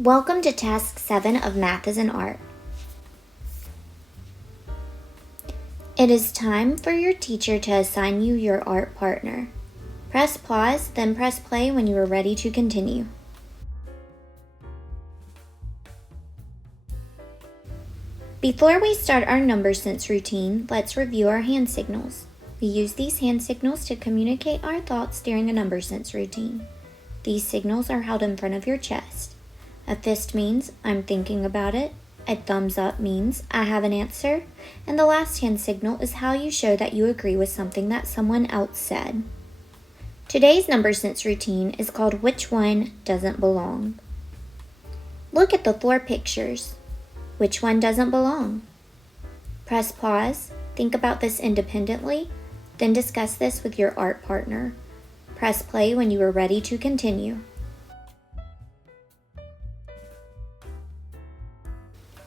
Welcome to Task 7 of Math is an Art. It is time for your teacher to assign you your art partner. Press pause, then press play when you are ready to continue. Before we start our number sense routine, let's review our hand signals. We use these hand signals to communicate our thoughts during a number sense routine. These signals are held in front of your chest. A fist means I'm thinking about it. A thumbs up means I have an answer. And the last hand signal is how you show that you agree with something that someone else said. Today's number sense routine is called Which One Doesn't Belong? Look at the 4 pictures. Which one doesn't belong? Press pause, think about this independently, then discuss this with your art partner. Press play when you are ready to continue.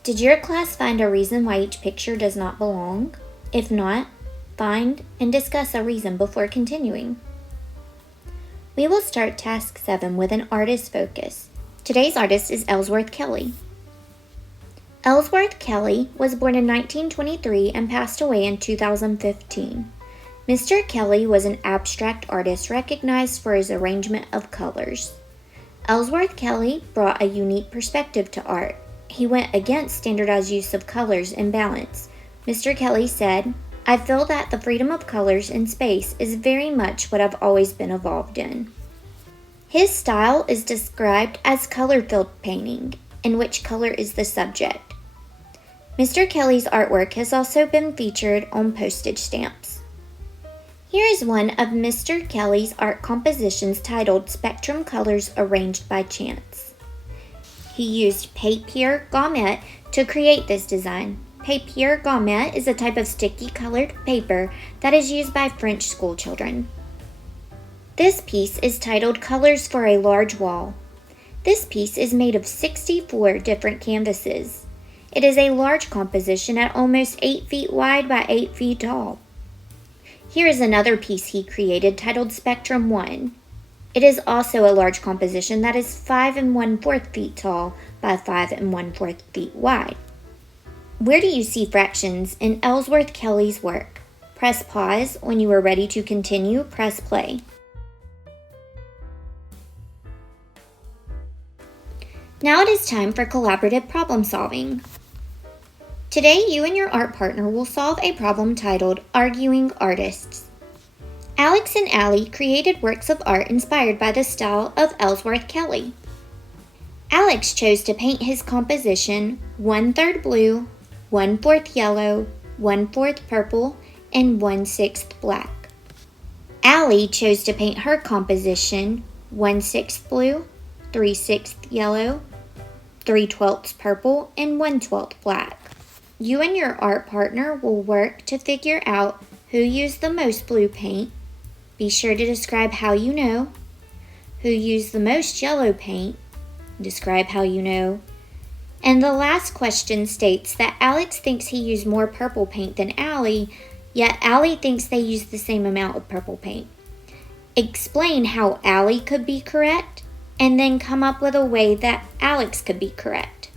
Did your class find a reason why each picture does not belong? If not, find and discuss a reason before continuing. We will start Task 7 with an artist focus. Today's artist is Ellsworth Kelly. Ellsworth Kelly was born in 1923 and passed away in 2015. Mr. Kelly was an abstract artist recognized for his arrangement of colors. Ellsworth Kelly brought a unique perspective to art. He went against standardized use of colors and balance. Mr. Kelly said, "I feel that the freedom of colors in space is very much what I've always been involved in." His style is described as color-filled painting, in which color is the subject. Mr. Kelly's artwork has also been featured on postage stamps. Here is one of Mr. Kelly's art compositions titled Spectrum Colors Arranged by Chance. He used papier gommette to create this design. Papier gommette is a type of sticky colored paper that is used by French school children. This piece is titled Colors for a Large Wall. This piece is made of 64 different canvases. It is a large composition at almost 8 feet wide by 8 feet tall. Here is another piece he created titled Spectrum 1. It is also a large composition that is 5 1/4 feet tall by 5 1/4 feet wide. Where do you see fractions in Ellsworth Kelly's work? Press pause. When you are ready to continue, press play. Now it is time for collaborative problem solving. Today, you and your art partner will solve a problem titled Arguing Artists. Alex and Allie created works of art inspired by the style of Ellsworth Kelly. Alex chose to paint his composition 1/3 blue, 1/4 yellow, 1/4 purple, and 1/6 black. Allie chose to paint her composition 1/6 blue, 3/6 yellow, 3/12 purple, and 1/12 black. You and your art partner will work to figure out who used the most blue paint. Be sure to describe how you know. Who used the most yellow paint? Describe how you know. And the last question states that Alex thinks he used more purple paint than Allie, yet Allie thinks they used the same amount of purple paint. Explain how Allie could be correct, and then come up with a way that Alex could be correct.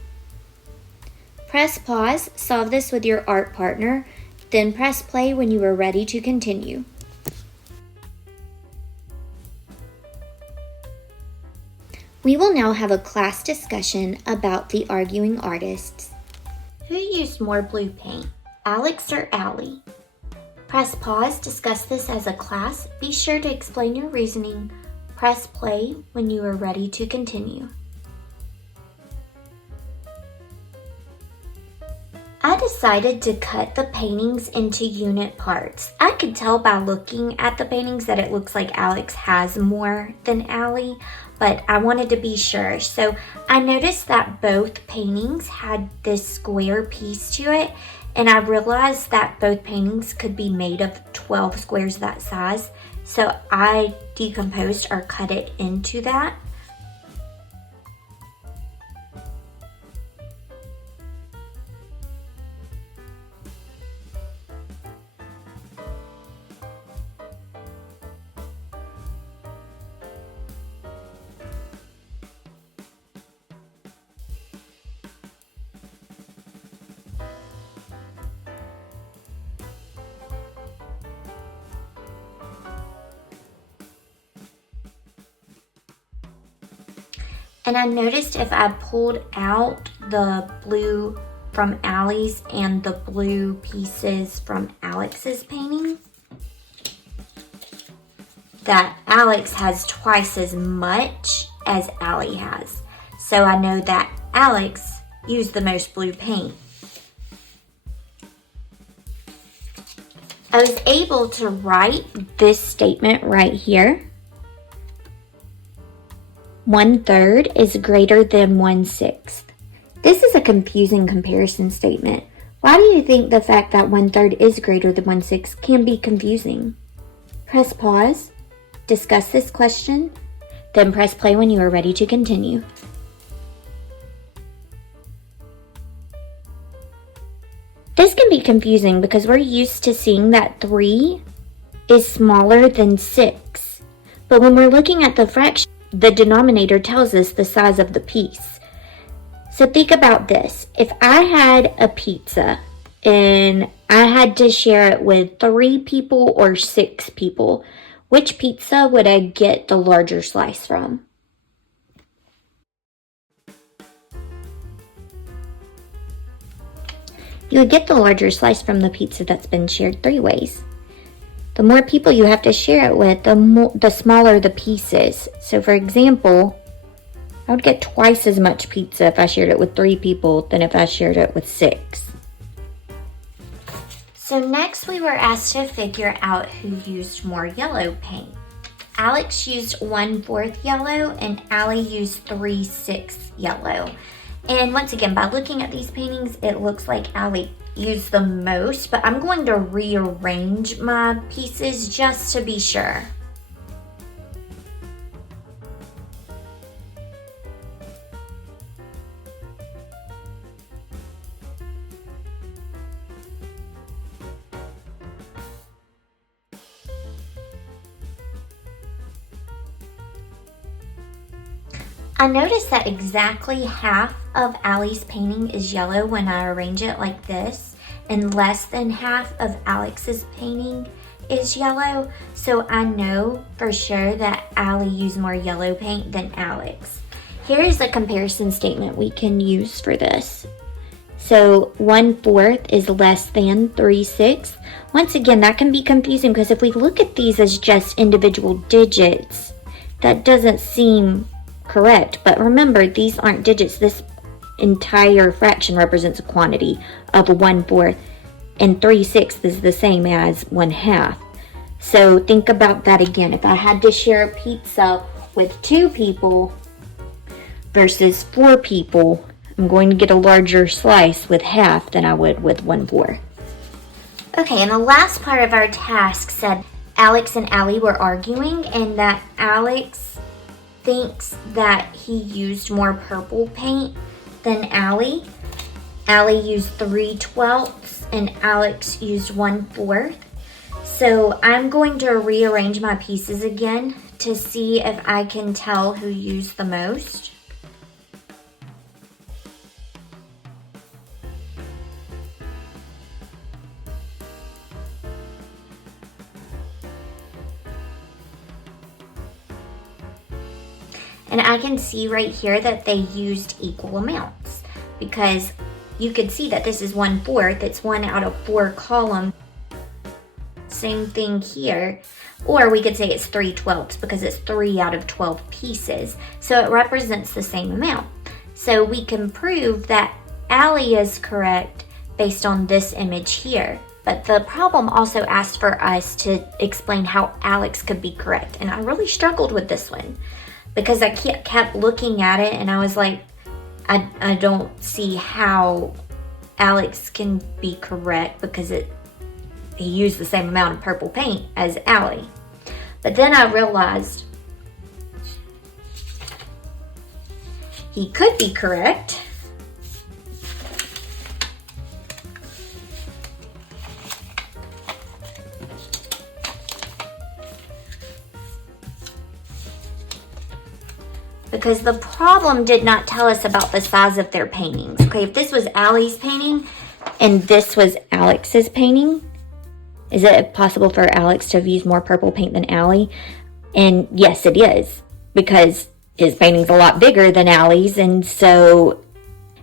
Press pause, solve this with your art partner, then press play when you are ready to continue. We will now have a class discussion about the arguing artists. Who used more blue paint, Alex or Allie? Press pause, discuss this as a class. Be sure to explain your reasoning. Press play when you are ready to continue. I decided to cut the paintings into unit parts. I could tell by looking at the paintings that it looks like Alex has more than Allie, but I wanted to be sure. So I noticed that both paintings had this square piece to it, and I realized that both paintings could be made of 12 squares that size. So I decomposed or cut it into that. And I noticed if I pulled out the blue from Allie's and the blue pieces from Alex's painting, that Alex has twice as much as Allie has. So I know that Alex used the most blue paint. I was able to write this statement right here. 1/3 is greater than 1/6. This is a confusing comparison statement. Why do you think the fact that 1/3 is greater than 1/6 can be confusing? Press pause, discuss this question, then press play when you are ready to continue. This can be confusing because we're used to seeing that 3 is smaller than 6. But when we're looking at the fraction, the denominator tells us the size of the piece. So think about this. If I had a pizza and I had to share it with 3 people or 6 people, which pizza would I get the larger slice from? You would get the larger slice from the pizza that's been shared 3 ways. The more people you have to share it with, the smaller the piece is. So for example, I would get twice as much pizza if I shared it with 3 people than if I shared it with 6. So next we were asked to figure out who used more yellow paint. Alex used 1/4 yellow and Allie used 3/6 yellow. And once again, by looking at these paintings, it looks like Allie used the most, but I'm going to rearrange my pieces just to be sure. I noticed that exactly half of Allie's painting is yellow when I arrange it like this, and less than half of Alex's painting is yellow, so I know for sure that Allie used more yellow paint than Alex. Here is a comparison statement we can use for this. So 1/4 is less than 3/6. Once again, that can be confusing because if we look at these as just individual digits, that doesn't seem correct. But remember, these aren't digits. This entire fraction represents a quantity of 1/4, and 3/6 is the same as 1/2. So think about that again. If I had to share a pizza with 2 people versus 4 people, I'm going to get a larger slice with half than I would with 1/4. Okay, and the last part of our task said Alex and Allie were arguing and that Alex thinks that he used more purple paint than Allie. Allie used 3/12 and Alex used 1/4. So I'm going to rearrange my pieces again to see if I can tell who used the most. And I can see right here that they used equal amounts because you could see that this is 1/4. It's 1 out of 4 columns. Same thing here. Or we could say it's 3/12 because it's 3 out of 12 pieces. So it represents the same amount. So we can prove that Allie is correct based on this image here. But the problem also asked for us to explain how Alex could be correct. And I really struggled with this one, because I kept looking at it and I was like, I don't see how Alex can be correct because he used the same amount of purple paint as Allie. But then I realized he could be correct. Because the problem did not tell us about the size of their paintings. Okay, if this was Allie's painting and this was Alex's painting, is it possible for Alex to have used more purple paint than Allie? And yes, it is, because his painting's a lot bigger than Allie's, and so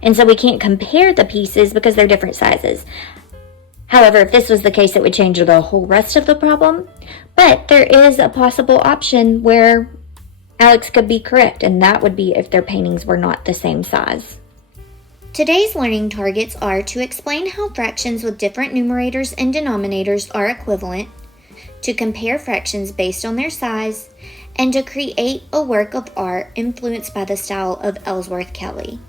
we can't compare the pieces because they're different sizes. However, if this was the case, it would change the whole rest of the problem. But there is a possible option where Alex could be correct, and that would be if their paintings were not the same size. Today's learning targets are to explain how fractions with different numerators and denominators are equivalent, to compare fractions based on their size, and to create a work of art influenced by the style of Ellsworth Kelly.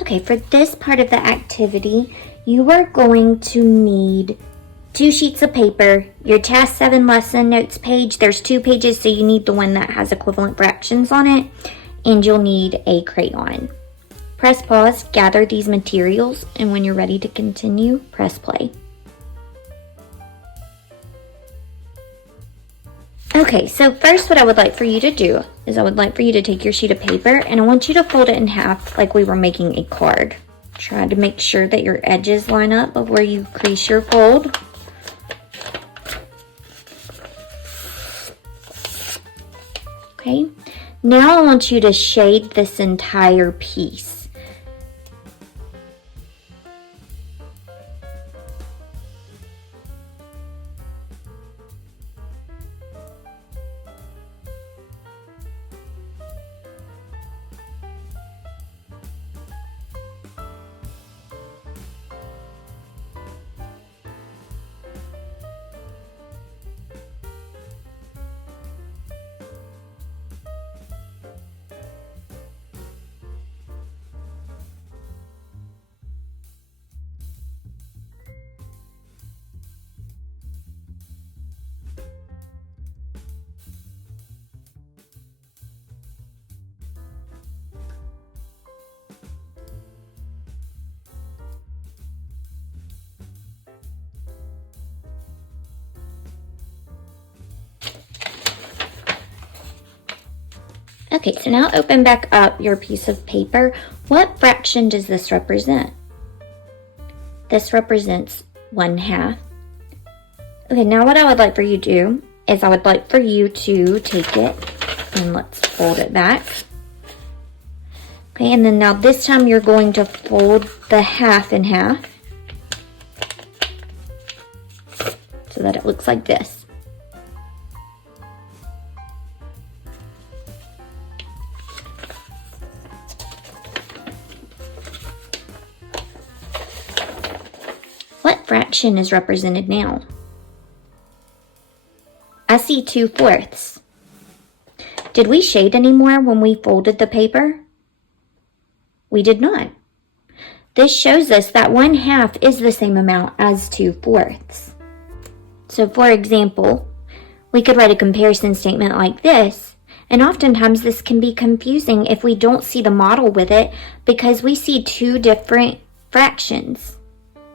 Okay, for this part of the activity, you are going to need 2 sheets of paper, your Task 7 lesson notes page. There's 2 pages, so you need the one that has equivalent fractions on it, and you'll need a crayon. Press pause, gather these materials, and when you're ready to continue, press play. Okay, so first what I would like for you to do is I would like for you to take your sheet of paper and I want you to fold it in half like we were making a card. Try to make sure that your edges line up before you crease your fold. Okay, now I want you to shade this entire piece. Okay, so now open back up your piece of paper. What fraction does this represent? This represents 1/2. Okay, now what I would like for you to do is I would like for you to take it and let's fold it back. Okay, and then now this time you're going to fold the half in half so that it looks like this. What fraction is represented now? I see 2/4. Did we shade any more when we folded the paper? We did not. This shows us that 1/2 is the same amount as 2/4. So for example, we could write a comparison statement like this, and oftentimes this can be confusing if we don't see the model with it because we see 2 different fractions.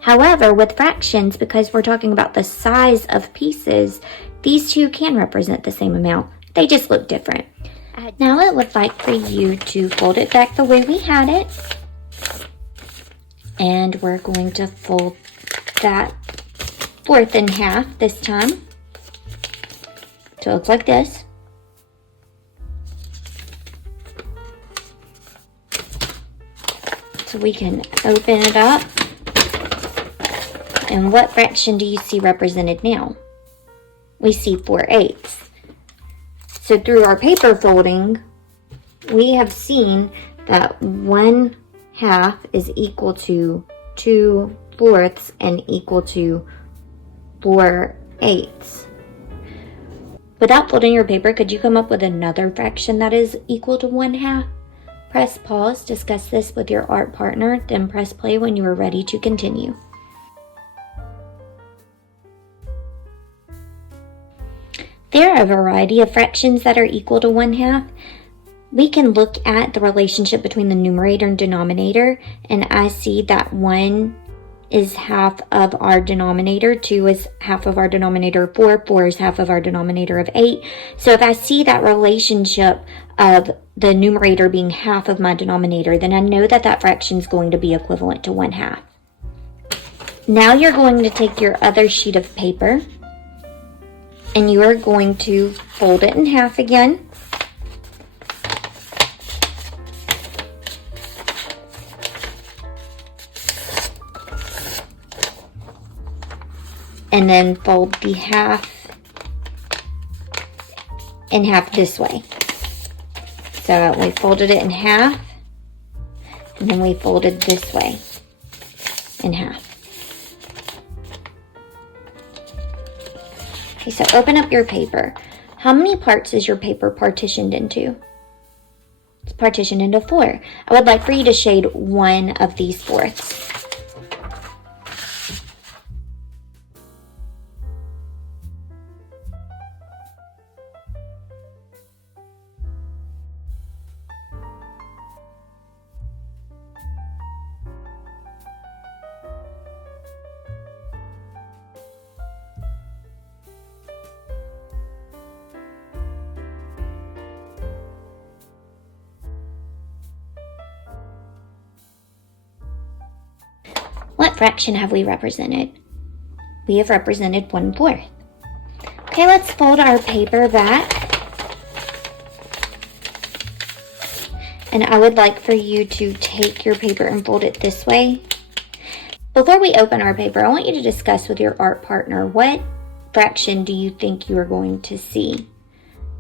However, with fractions, because we're talking about the size of pieces, these 2 can represent the same amount. They just look different. Now I would like for you to fold it back the way we had it. And we're going to fold that 1/4 in half this time. So it looks like this. So we can open it up. And what fraction do you see represented now? We see 4/8. So through our paper folding, we have seen that 1/2 is equal to 2/4 and equal to 4/8. Without folding your paper, could you come up with another fraction that is equal to 1/2? Press pause, discuss this with your art partner, then press play when you are ready to continue. There are a variety of fractions that are equal to 1/2. We can look at the relationship between the numerator and denominator, and I see that 1 is half of our denominator, 2 is half of our denominator, 4 is half of our denominator of 8. So if I see that relationship of the numerator being half of my denominator, then I know that that fraction is going to be equivalent to 1/2. Now you're going to take your other sheet of paper and you are going to fold it in half again. and then fold the half in half this way. So we folded it in half, and then we folded this way in half. Okay, so open up your paper. How many parts is your paper partitioned into? It's partitioned into 4. I would like for you to shade one of these fourths. What fraction have we represented? We have represented 1/4. Okay, let's fold our paper back. And I would like for you to take your paper and fold it this way. Before we open our paper, I want you to discuss with your art partner, what fraction do you think you are going to see?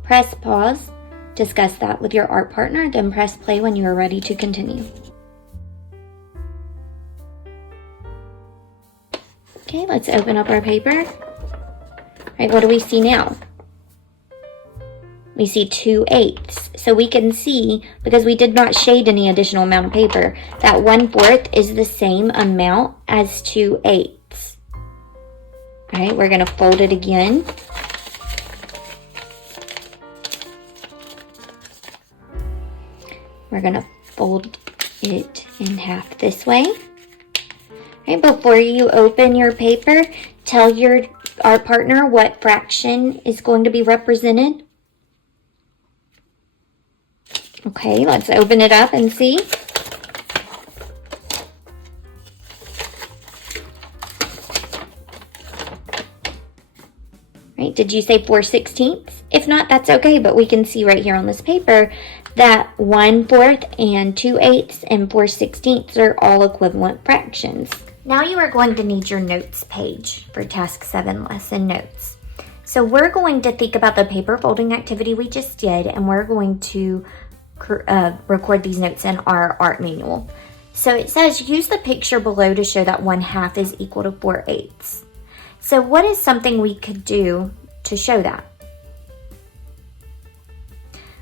Press pause, discuss that with your art partner, then press play when you are ready to continue. Okay, let's open up our paper. All right, what do we see now? We see 2/8. So we can see, because we did not shade any additional amount of paper, that 1/4 is the same amount as 2/8. All right, we're gonna fold it again. We're gonna fold it in half this way. Okay, before you open your paper, tell your art partner what fraction is going to be represented. Okay, let's open it up and see. Right, did you say 4/16? If not, that's okay, but we can see right here on this paper that 1/4 and 2/8 and 4/16 are all equivalent fractions. Now you are going to need your notes page for Task 7 lesson notes. So we're going to think about the paper folding activity we just did, and we're going to record these notes in our art manual. So it says, use the picture below to show that 1/2 is equal to 4/8. So what is something we could do to show that?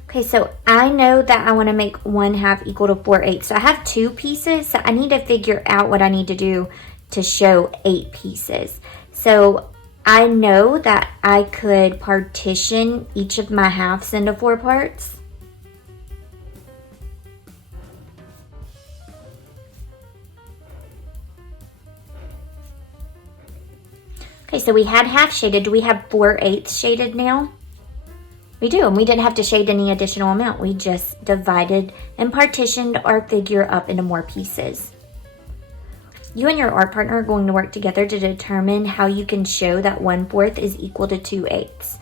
Okay, so I know that I want to make 1/2 equal to 4/8. So I have 2 pieces, so I need to figure out what I need to do to show 8 pieces. So I know that I could partition each of my halves into 4 parts. Okay, so we had half shaded. Do we have 4/8 shaded now? We do, and we didn't have to shade any additional amount. We just divided and partitioned our figure up into more pieces. You and your art partner are going to work together to determine how you can show that 1/4 is equal to 2/8.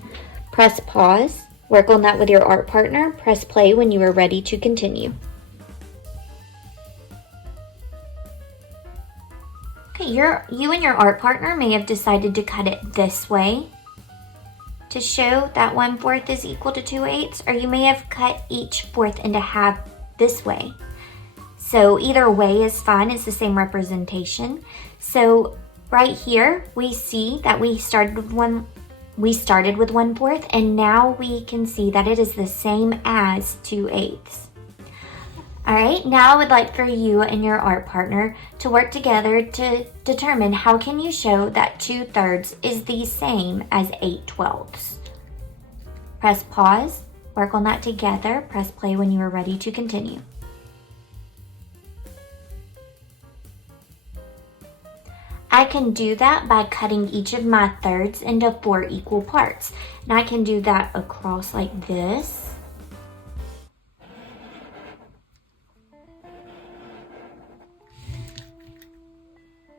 Press pause, work on that with your art partner, press play when you are ready to continue. Okay, you and your art partner may have decided to cut it this way to show that 1/4 is equal to 2/8, or you may have cut each fourth into half this way. So either way is fine, it's the same representation. So right here, we see that we started with 1/4, and now we can see that it is the same as 2/8. All right, now I would like for you and your art partner to work together to determine how can you show that 2/3 is the same as 8/12. Press pause, work on that together, press play when you are ready to continue. I can do that by cutting each of my thirds into 4 equal parts. And I can do that across like this.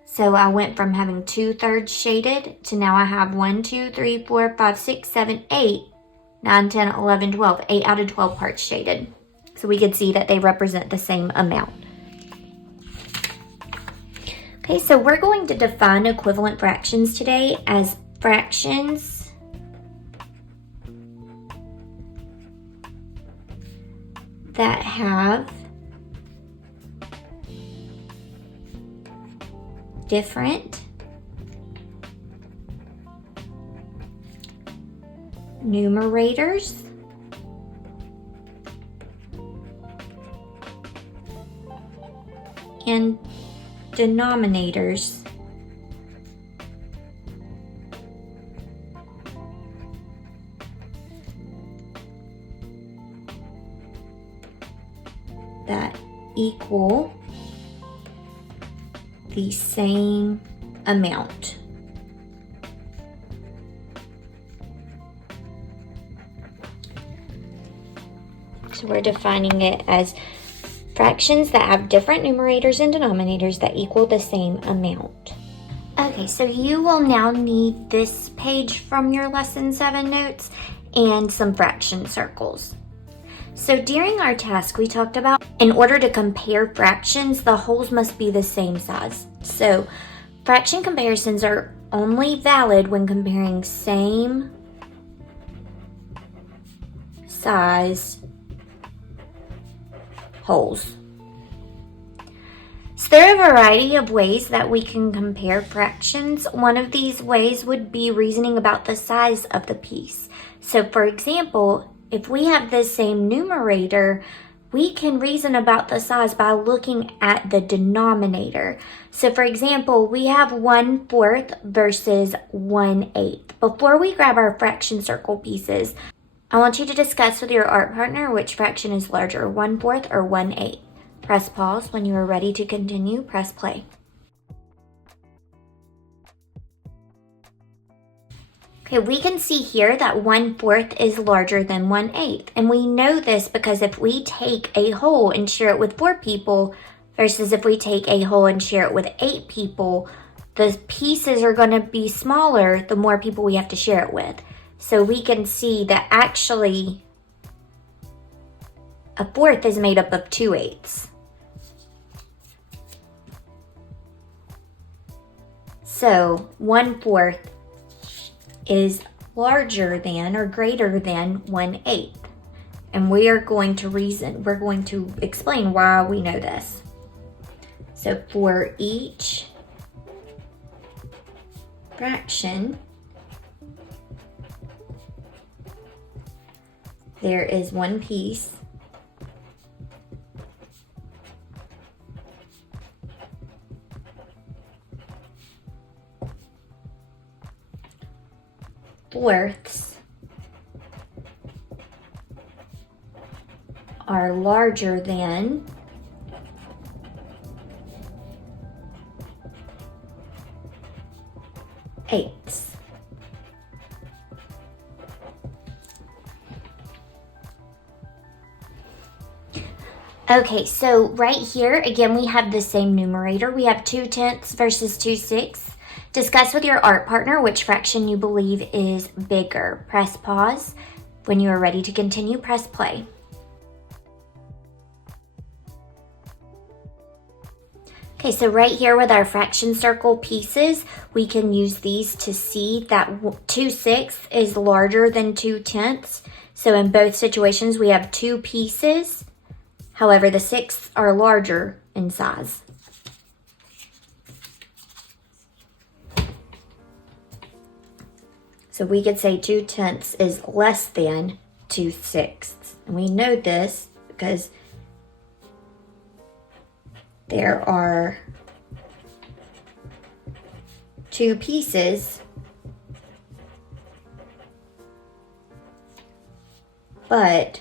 So I went from having 2/3 shaded to now I have 1, 2, 3, 4, 5, 6, 7, 8, 9, 10, 11, 12, 8 out of 12 parts shaded. So we could see that they represent the same amount. Okay, so we're going to define equivalent fractions today as fractions that have different numerators and denominators that equal the same amount. So we're defining it as fractions that have different numerators and denominators that equal the same amount. Okay, so you will now need this page from your lesson 7 notes and some fraction circles. So during our task, we talked about in order to compare fractions, the wholes must be the same size. So fraction comparisons are only valid when comparing same size wholes. So there are a variety of ways that we can compare fractions. One of these ways would be reasoning about the size of the piece. So for example, if we have the same numerator, we can reason about the size by looking at the denominator. So for example, we have 1/4 versus 1/8. Before we grab our fraction circle pieces, I want you to discuss with your art partner which fraction is larger, 1/4 or 1/8. Press pause. When you are ready to continue, press play. Okay, we can see here that 1/4 is larger than 1/8. And we know this because if we take a whole and share it with 4 people versus if we take a whole and share it with 8 people, the pieces are going to be smaller the more people we have to share it with. So we can see that actually a 1/4 is made up of 2/8. So 1/4 is larger than or greater than 1/8. And we are going to explain why we know this. So for each fraction, there is one piece fourths are larger than eighths. Okay, so right here, again, we have the same numerator. We have 2/10 versus 2/6. Discuss with your art partner which fraction you believe is bigger. Press pause. When you are ready to continue, press play. Okay, so right here with our fraction circle pieces, we can use these to see that 2/6 is larger than 2/10. So in both situations, we have 2 pieces. However, the 6ths are larger in size. So we could say 2/10 is less than 2/6. And we know this because there are 2 pieces, but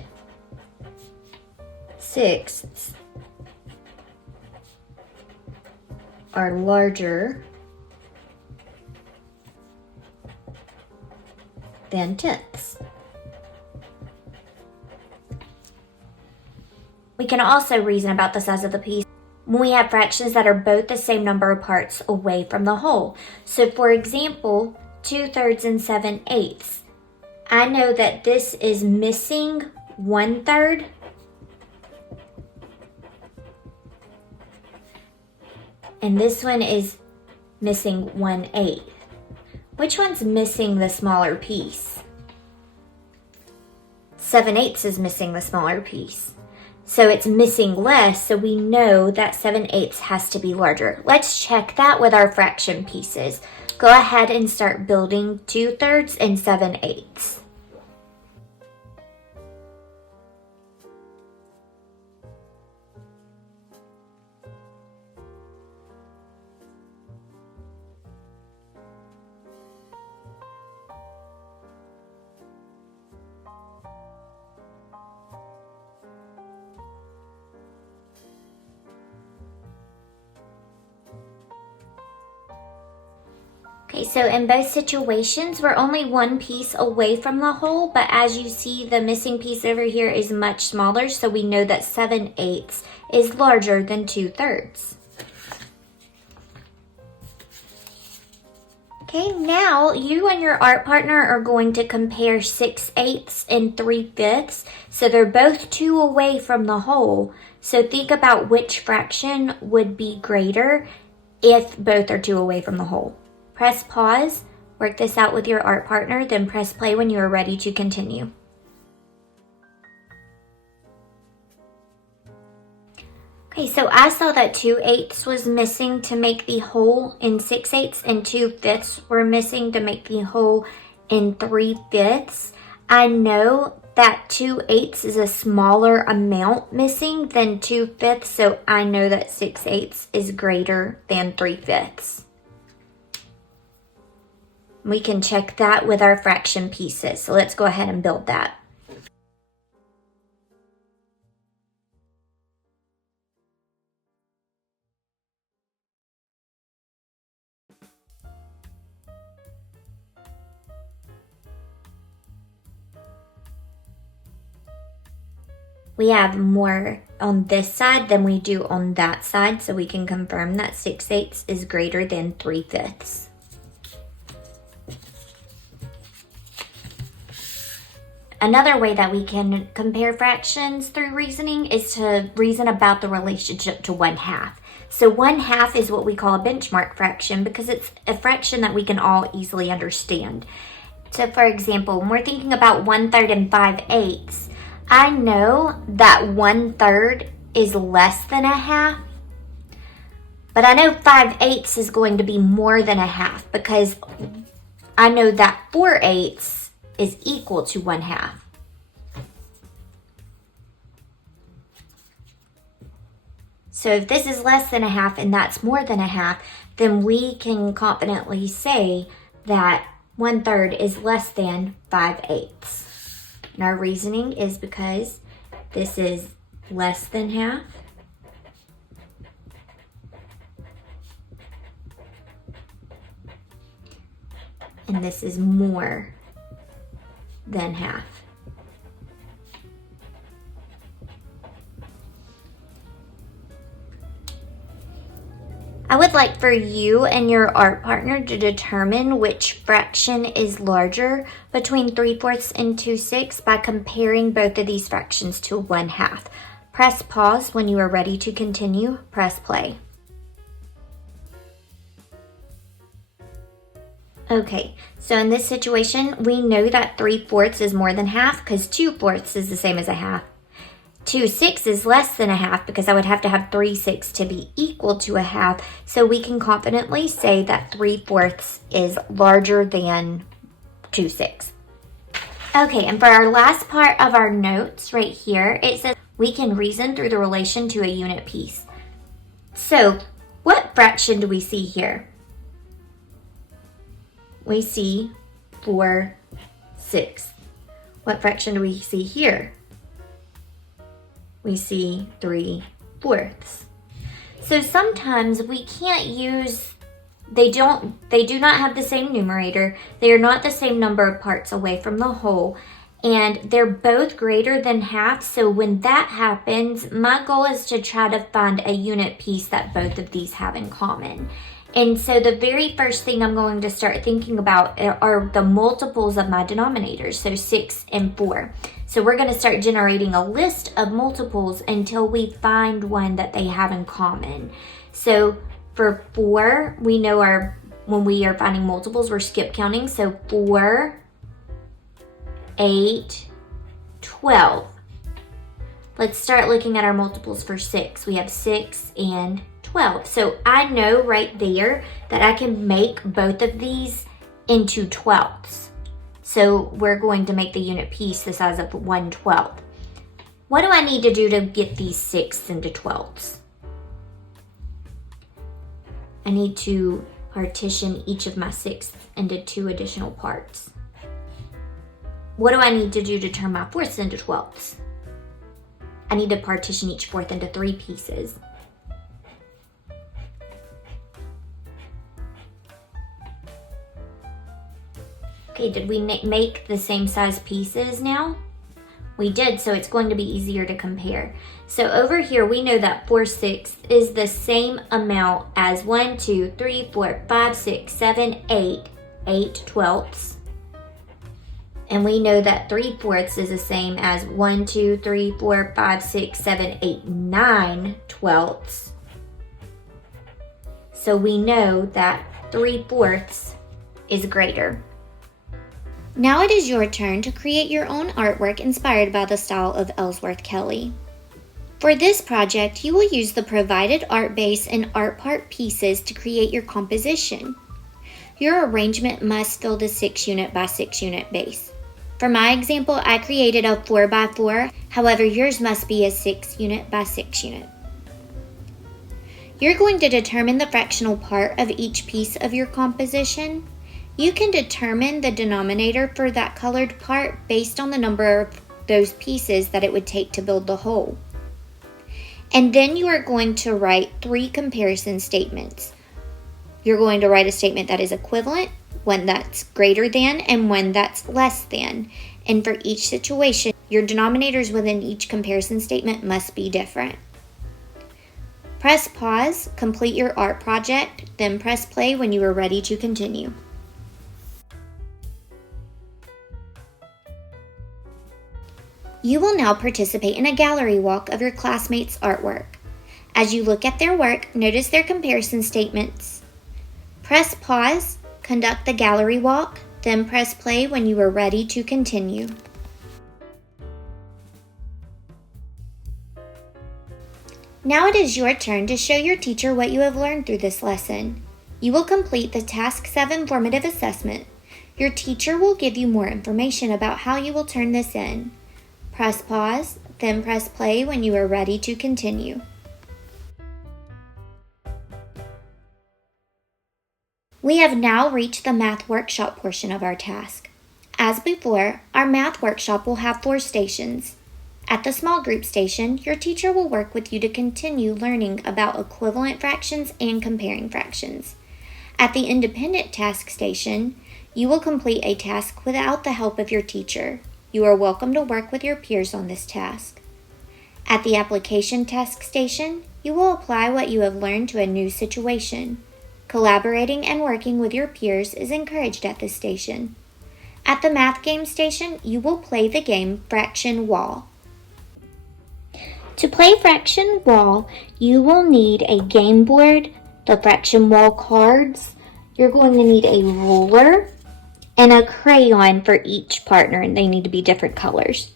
6ths are larger than 10ths. We can also reason about the size of the piece when we have fractions that are both the same number of parts away from the whole. So for example, 2/3 and 7/8. I know that this is missing 1/3. and this one is missing 1/8. Which one's missing the smaller piece? 7/8 is missing the smaller piece. So it's missing less, so we know that 7/8 has to be larger. Let's check that with our fraction pieces. Go ahead and start building 2/3 and 7/8. Okay, so in both situations, we're only one piece away from the hole, but as you see, the missing piece over here is much smaller, so we know that 7/8 is larger than 2/3. Okay, now you and your art partner are going to compare 6/8 and 3/5. So they're both 2 away from the hole. So think about which fraction would be greater if both are 2 away from the hole. Press pause, work this out with your art partner, then press play when you are ready to continue. Okay, so I saw that 2/8 was missing to make the hole in 6/8 and 2/5 were missing to make the hole in 3/5. I know that 2/8 is a smaller amount missing than 2/5, so I know that 6/8 is greater than 3/5. We can check that with our fraction pieces. So let's go ahead and build that. We have more on this side than we do on that side, so we can confirm that 6/8 is greater than 3/5. Another way that we can compare fractions through reasoning is to reason about the relationship to 1/2. So 1/2 is what we call a benchmark fraction because it's a fraction that we can all easily understand. So for example, when we're thinking about 1/3 and 5/8, I know that 1/3 is less than 1/2, but I know 5/8 is going to be more than 1/2 because I know that 4/8 is equal to 1/2. So if this is less than 1/2 and that's more than 1/2, then we can confidently say that 1/3 is less than 5/8. And our reasoning is because this is less than 1/2. And this is more than 1/2. I would like for you and your art partner to determine which fraction is larger between 3/4 and 2/6 by comparing both of these fractions to 1/2. Press pause when you are ready to continue. Press play. Okay, so in this situation, we know that 3/4 is more than 1/2 because 2/4 is the same as 1/2. 2/6 is less than 1/2 because I would have to have 3/6 to be equal to 1/2. So we can confidently say that 3/4 is larger than 2/6. Okay, and for our last part of our notes right here, it says we can reason through the relation to a unit piece. So what fraction do we see here? We see 4/6. What fraction do we see here? We see 3/4. So sometimes we can't use, they do not have the same numerator. They are not the same number of parts away from the whole, and they're both greater than 1/2. So when that happens, my goal is to try to find a unit piece that both of these have in common. And so the very first thing I'm going to start thinking about are the multiples of my denominators, so 6 and 4. So we're going to start generating a list of multiples until we find one that they have in common. So For 4, we know when we are finding multiples, we're skip counting. So 4, 8, 12. Let's start looking at our multiples for 6. We have 6 and 12. So I know right there that I can make both of these into 12ths. So we're going to make the unit piece the size of 1/12. What do I need to do to get these 6ths into 12ths? I need to partition each of my 6ths into 2 additional parts. What do I need to do to turn my 4ths into 12ths? I need to partition each 4th into 3 pieces. Okay, did we make the same size pieces now? We did, so it's going to be easier to compare. So over here, we know that 4/6 is the same amount as 1, 2, 3, 4, 5, 6, 7, 8, 8/12ths. And we know that 3/4 is the same as 1, 2, 3, 4, 5, 6, 7, 8, 9/12ths. So we know that 3/4 is greater. Now it is your turn to create your own artwork inspired by the style of Ellsworth Kelly. For this project, you will use the provided art base and art part pieces to create your composition. Your arrangement must fill the 6 unit by 6 unit base. For my example, I created a 4x4, however yours must be a 6 unit by 6 unit. You're going to determine the fractional part of each piece of your composition. You can determine the denominator for that colored part based on the number of those pieces that it would take to build the whole. And then you are going to write 3 comparison statements. You're going to write a statement that is equivalent, one that's greater than, and one that's less than. And for each situation, your denominators within each comparison statement must be different. Press pause, complete your art project, then press play when you are ready to continue. You will now participate in a gallery walk of your classmates' artwork. As you look at their work, notice their comparison statements. Press pause, conduct the gallery walk, then press play when you are ready to continue. Now it is your turn to show your teacher what you have learned through this lesson. You will complete the Task 7 formative assessment. Your teacher will give you more information about how you will turn this in. Press pause, then press play when you are ready to continue. We have now reached the math workshop portion of our task. As before, our math workshop will have 4 stations. At the small group station, your teacher will work with you to continue learning about equivalent fractions and comparing fractions. At the independent task station, you will complete a task without the help of your teacher. You are welcome to work with your peers on this task. At the application task station, you will apply what you have learned to a new situation. Collaborating and working with your peers is encouraged at this station. At the math game station, you will play the game Fraction Wall. To play Fraction Wall, you will need a game board, the Fraction Wall cards. You're going to need a ruler and a crayon for each partner, and they need to be different colors.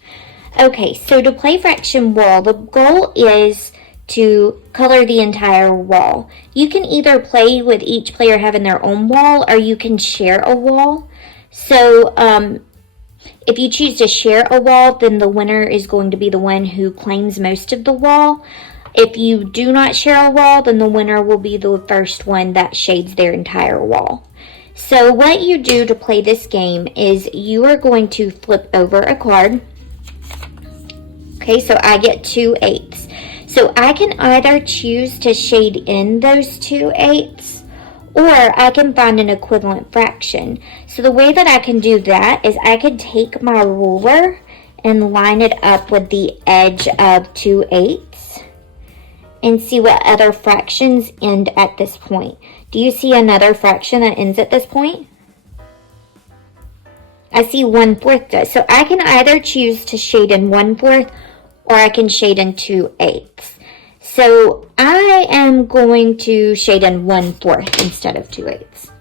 Okay, so to play Fraction Wall, the goal is to color the entire wall. You can either play with each player having their own wall, or you can share a wall. So if you choose to share a wall, then the winner is going to be the one who claims most of the wall. If you do not share a wall, then the winner will be the first one that shades their entire wall. So what you do to play this game is you are going to flip over a card. Okay, so I get 2 8s. So I can either choose to shade in those 2 8s, or I can find an equivalent fraction. So the way that I can do that is I could take my ruler and line it up with the edge of 2 8s and see what other fractions end at this point. Do you see another fraction that ends at this point? I see 1/4 does. So I can either choose to shade in 1/4 or I can shade in 2 8s. So I am going to shade in 1/4 instead of 2/8.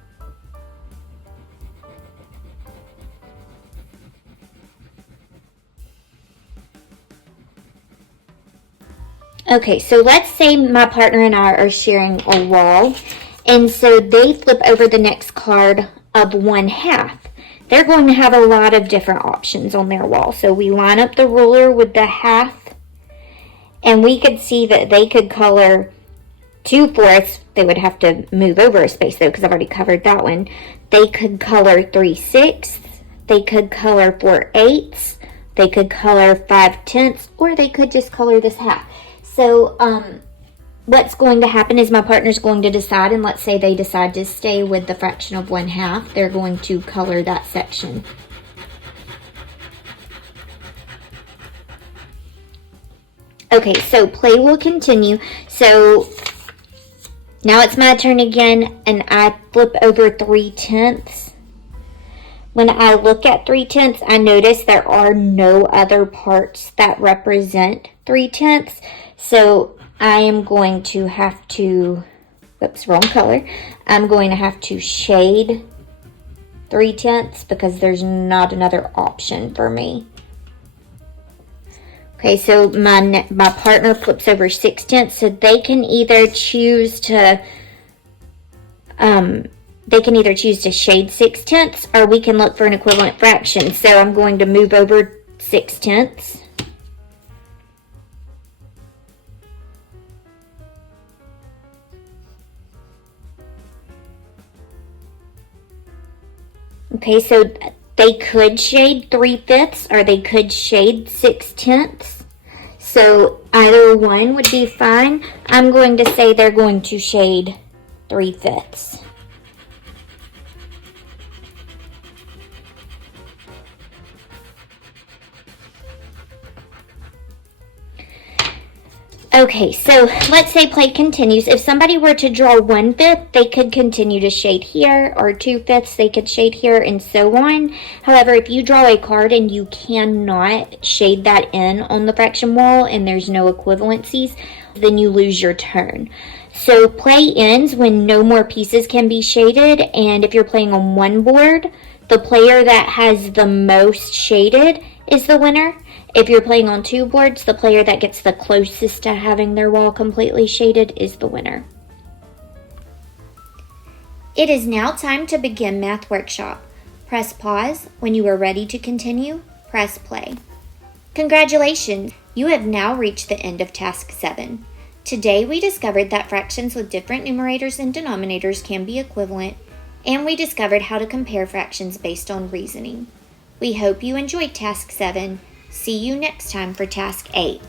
Okay, so let's say my partner and I are sharing a wall, and so they flip over the next card of 1/2. They're going to have a lot of different options on their wall. So we line up the ruler with the 1/2, and we could see that they could color 2/4. They would have to move over a space though, because I've already covered that one. They could color 3/6. They could color 4/8. They could color 5/10, or they could just color this 1/2. So what's going to happen is my partner's going to decide, and let's say they decide to stay with the fraction of 1/2, they're going to color that section. Okay, so play will continue. So now it's my turn again, and I flip over 3/10. When I look at 3/10, I notice there are no other parts that represent 3/10. So I am going to have to, whoops, wrong color. I'm going to have to shade 3/10 because there's not another option for me. Okay, so my partner flips over 6/10, so they can either choose to shade 6/10, or we can look for an equivalent fraction. So I'm going to move over 6/10. Okay, so they could shade 3/5 or they could shade 6/10. So either one would be fine. I'm going to say they're going to shade 3/5. Okay, so let's say play continues. If somebody were to draw 1/5, they could continue to shade here, or 2/5, they could shade here, and so on. However, if you draw a card and you cannot shade that in on the fraction wall and there's no equivalencies, then you lose your turn. So play ends when no more pieces can be shaded, and if you're playing on one board, the player that has the most shaded is the winner. If you're playing on two boards, the player that gets the closest to having their wall completely shaded is the winner. It is now time to begin Math Workshop. Press pause. When you are ready to continue, press play. Congratulations! You have now reached the end of Task 7. Today we discovered that fractions with different numerators and denominators can be equivalent, and we discovered how to compare fractions based on reasoning. We hope you enjoyed Task 7. See you next time for Task 8.